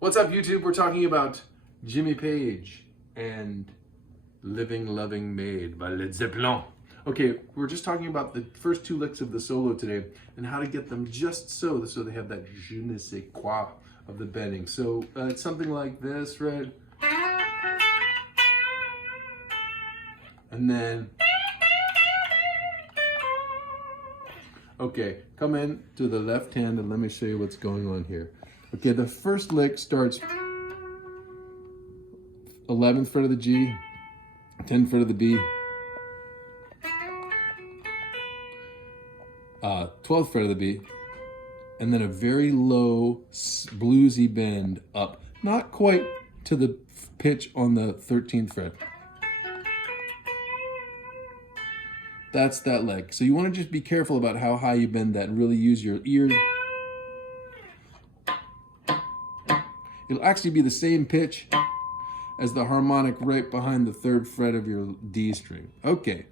What's up, YouTube? We're talking about Jimmy Page and Loving Maid by Zeppelin. Okay, we're just talking about the first two licks of the solo today and how to get them just so they have that je ne sais quoi of the bending. So it's something like this, right? And then, okay, come in to the left hand and let me show you what's going on here. Okay, the first lick starts 11th fret of the G, 10th fret of the B, 12th fret of the B, and then a very low bluesy bend up, not quite to the pitch on the 13th fret. That's that lick. So you want to just be careful about how high you bend that and really use your ears. It'll actually be the same pitch as the harmonic right behind the 3rd fret of your D string. Okay,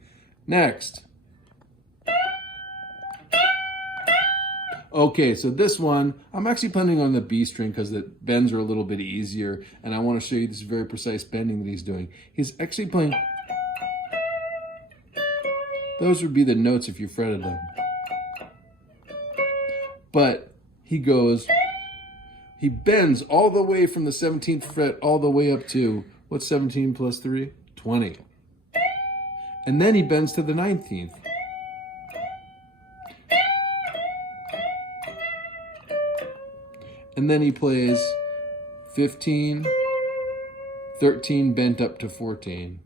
next. Okay, so this one, I'm actually playing on the B string because the bends are a little bit easier, and I want to show you this very precise bending that he's doing. He's actually playing, those would be the notes if you fretted them. But he goes, he bends all the way from the 17th fret all the way up to, what's 17 plus 3? 20. And then he bends to the 19th. And then he plays 15, 13 bent up to 14.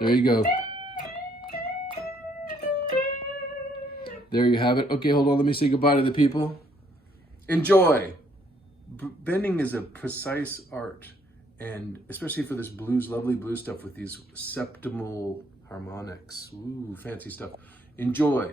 There you go. There you have it. Okay, hold on. Let me say goodbye to the people. Enjoy. Bending is a precise art, and especially for this blues, lovely blues stuff with these septimal harmonics. Ooh, fancy stuff. Enjoy.